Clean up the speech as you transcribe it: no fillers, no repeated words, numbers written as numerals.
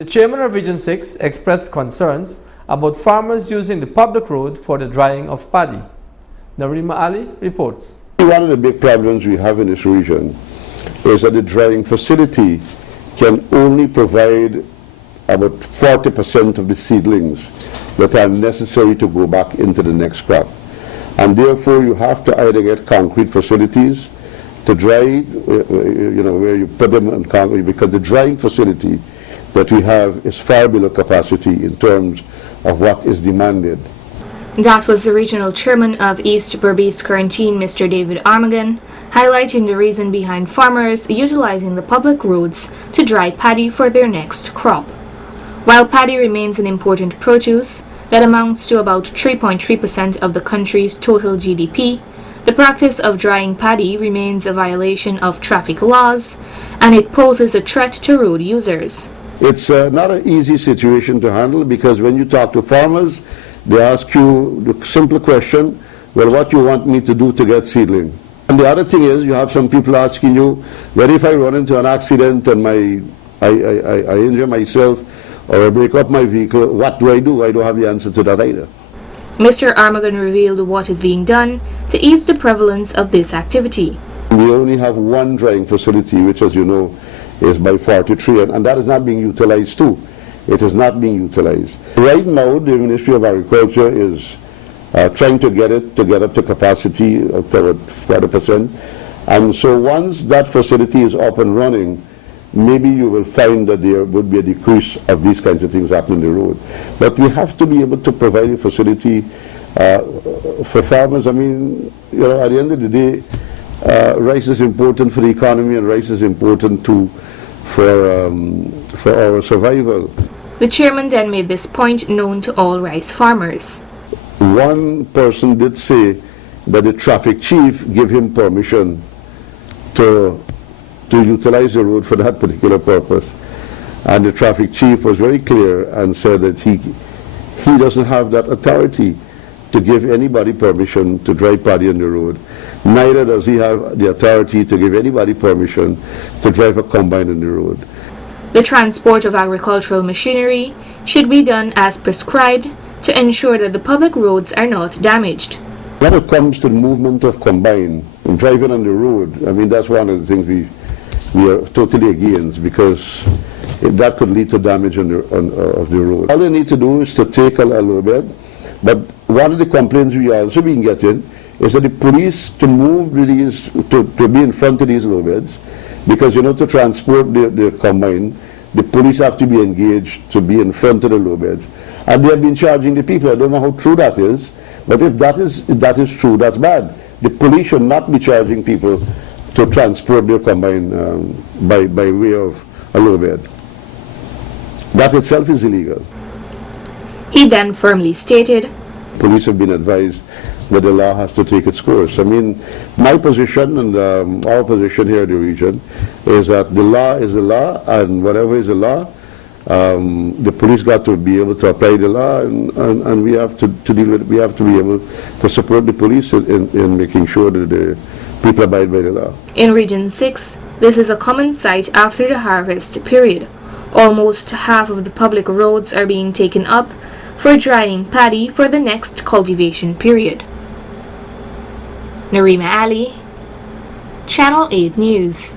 The chairman of Region 6 expressed concerns about farmers using the public road for the drying of paddy. Narima Ali reports. One of the big problems we have in this region is that the drying facility can only provide about 40% of the seedlings that are necessary to go back into the next crop. And therefore you have to either get concrete facilities to dry, where you put them on concrete, because the drying facility that we have is far below capacity in terms of what is demanded. That was the regional chairman of East Berbice Quarantine, Mr. David Armagan, highlighting the reason behind farmers utilizing the public roads to dry paddy for their next crop. While paddy remains an important produce that amounts to about 3.3% of the country's total GDP, the practice of drying paddy remains a violation of traffic laws, and it poses a threat to road users. It's not an easy situation to handle, because when you talk to farmers, they ask you the simple question, well, what you want me to do to get seedling? And the other thing is, you have some people asking you, what if I run into an accident and I injure myself or I break up my vehicle, what do? I don't have the answer to that either. Mr. Armagan revealed what is being done to ease the prevalence of this activity. We only have one drying facility, which, as you know, is by 43, and that is not being utilized too. It is not being utilized. Right now, the Ministry of Agriculture is trying to get it to get up to capacity of about 40%. And so once that facility is up and running, maybe you will find that there would be a decrease of these kinds of things happening on the road. But we have to be able to provide a facility for farmers. I mean, at the end of the day, rice is important for the economy, and rice is important for our survival. The chairman then made this point known to all rice farmers. One person did say that the traffic chief gave him permission to utilize the road for that particular purpose. And the traffic chief was very clear and said that he doesn't have that authority to give anybody permission to dry paddy on the road. Neither does he have the authority to give anybody permission to drive a combine on the road. The transport of agricultural machinery should be done as prescribed to ensure that the public roads are not damaged. When it comes to the movement of combine and driving on the road, I mean, that's one of the things we are totally against, because that could lead to damage of the road. All they need to do is to take a low bed. But one of the complaints we also been getting is that the police, to move these, to be in front of these low beds, because to transport the combine, the police have to be engaged to be in front of the low beds. And they have been charging the people. I don't know how true that is, but if that is true, that's bad. The police should not be charging people to transport their combine by way of a low bed. That itself is illegal. He then firmly stated, police have been advised that the law has to take its course. I mean, my position and our position here in the region is that the law is the law, and whatever is the law, the police got to be able to apply the law, and we have to deal with it. We have to be able to support the police in making sure that the people abide by the law. In Region 6, this is a common sight after the harvest period. Almost half of the public roads are being taken up for drying paddy for the next cultivation period. Narima Ali, Channel 8 News.